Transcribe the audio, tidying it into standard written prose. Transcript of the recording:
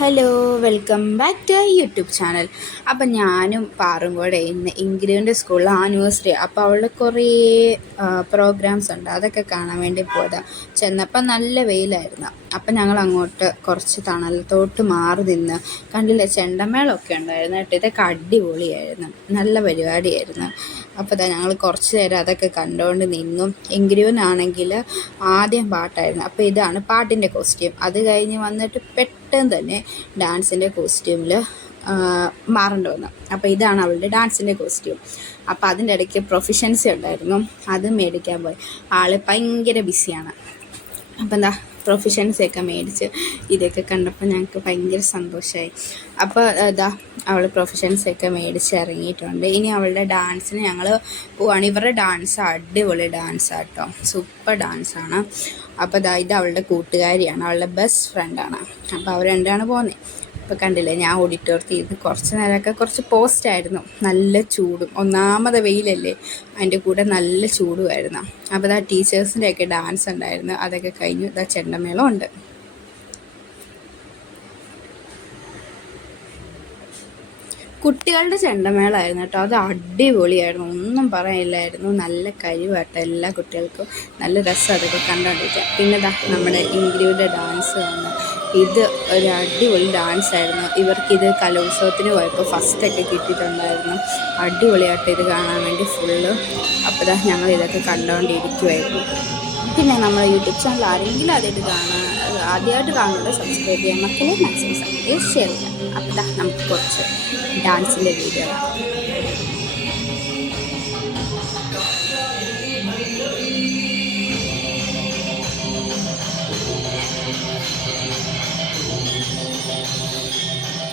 Hello, welcome back to YouTube channel. അപ്പം ഞാനും പാറും കൂടെ ഇന്ന് ഇൻഗ്രീഡിയൻ്റെ സ്കൂളിൽ ആനിവേഴ്സറി, അപ്പോൾ അവളുടെ കുറേ പ്രോഗ്രാംസ് ഉണ്ട്, അതൊക്കെ കാണാൻ വേണ്ടി പോയതാണ്. ചെന്നപ്പോൾ നല്ല വെയിലായിരുന്നു. അപ്പം ഞങ്ങൾ അങ്ങോട്ട് കുറച്ച് തണലത്തോട്ട് മാറി നിന്ന് കണ്ടില്ല, ചെണ്ടമേളമൊക്കെ ഉണ്ടായിരുന്നു കേട്ടോ. ഇതൊക്കെ അടിപൊളിയായിരുന്നു, നല്ല പരിപാടിയായിരുന്നു. അപ്പോൾ ഞങ്ങൾ കുറച്ച് നേരം അതൊക്കെ കണ്ടുകൊണ്ട് നിന്നു. എങ്കിലുവിനാണെങ്കിൽ ആദ്യം പാട്ടായിരുന്നു, അപ്പോൾ ഇതാണ് പാട്ടിൻ്റെ കോസ്റ്റ്യൂം. അത് കഴിഞ്ഞ് വന്നിട്ട് പെട്ടെന്ന് തന്നെ ഡാൻസിൻ്റെ കോസ്റ്റ്യൂമിൽ മാറേണ്ടി വന്നു. അപ്പോൾ ഇതാണ് അവളുടെ ഡാൻസിൻ്റെ കോസ്റ്റ്യൂം. അപ്പോൾ അതിൻ്റെ ഇടയ്ക്ക് പ്രൊഫഷൻസി ഉണ്ടായിരുന്നു, അത് മേടിക്കാൻ പോയി. ആൾ ഭയങ്കര ബിസിയാണ്. അപ്പം എന്താ പ്രൊഫഷൻസിയൊക്കെ മേടിച്ച് ഇതൊക്കെ കണ്ടപ്പോൾ ഞങ്ങൾക്ക് ഭയങ്കര സന്തോഷമായി. അപ്പോൾ അവൾ പ്രൊഫഷൻസൊക്കെ മേടിച്ച് ഇറങ്ങിയിട്ടുണ്ട്. ഇനി അവളുടെ ഡാൻസിന് ഞങ്ങൾ പോവാണ്. ഇവരുടെ ഡാൻസ് അടിപൊളി ഡാൻസാണ് കേട്ടോ, സൂപ്പർ ഡാൻസാണ്. അപ്പോൾ ഇത് അവളുടെ കൂട്ടുകാരിയാണ്, അവളുടെ ബെസ്റ്റ് ഫ്രണ്ടാണ്. അപ്പോൾ അവർ രണ്ടാണ് പോകുന്നത്. ഇപ്പോൾ കണ്ടില്ലേ, ഞാൻ ഓഡിറ്റോറിയത്തിൽ ഇരുന്ന് കുറച്ച് നേരമൊക്കെ കുറച്ച് പോസ്റ്റായിരുന്നു. നല്ല ചൂടും, ഒന്നാമത് വെയിലല്ലേ, അതിൻ്റെ കൂടെ നല്ല ചൂടുമായിരുന്നു. അപ്പോൾ ടീച്ചേഴ്സിൻ്റെയൊക്കെ ഡാൻസ് ഉണ്ടായിരുന്നു, അതൊക്കെ കഴിഞ്ഞു. ചെണ്ടമേളം ഉണ്ട്. കുട്ടികളുടെ ചെണ്ടമേളമായിരുന്നു കേട്ടോ, അത് അടിപൊളിയായിരുന്നു, ഒന്നും പറയാനില്ലായിരുന്നു. നല്ല കഴിവാട്ടോ, എല്ലാ കുട്ടികൾക്കും നല്ല രസം അതൊക്കെ കണ്ടുകൊണ്ടിരിക്കാം. പിന്നെ നമ്മുടെ ഇൻഗ്രീഡിയുടെ ഡാൻസ് വന്നു. ഇത് ഒരു അടിപൊളി ഡാൻസായിരുന്നു. ഇവർക്കിത് കലോത്സവത്തിന് പോയപ്പോൾ ഫസ്റ്റൊക്കെ കിട്ടിയിട്ടുണ്ടായിരുന്നു. അടിപൊളിയായിട്ട് ഇത് കാണാൻ വേണ്ടി ഫുള്ള്. അപ്പോൾ ഞങ്ങൾ ഇതൊക്കെ കണ്ടുകൊണ്ടിരിക്കുമായിരുന്നു. പിന്നെ നമ്മുടെ യൂട്യൂബ് ചാനൽ ആരെങ്കിലും ആദ്യമായിട്ട് കാണുന്നത് സബ്സ്ക്രൈബ് ചെയ്യാൻ മക്കളെ മാക്സിമം സബ്സ്ക്രൈബ് ഷെയർ ചെയ്യാം. അപ്പോൾ നമുക്ക് കുറച്ച് ഡാൻസിൻ്റെ വീഡിയോ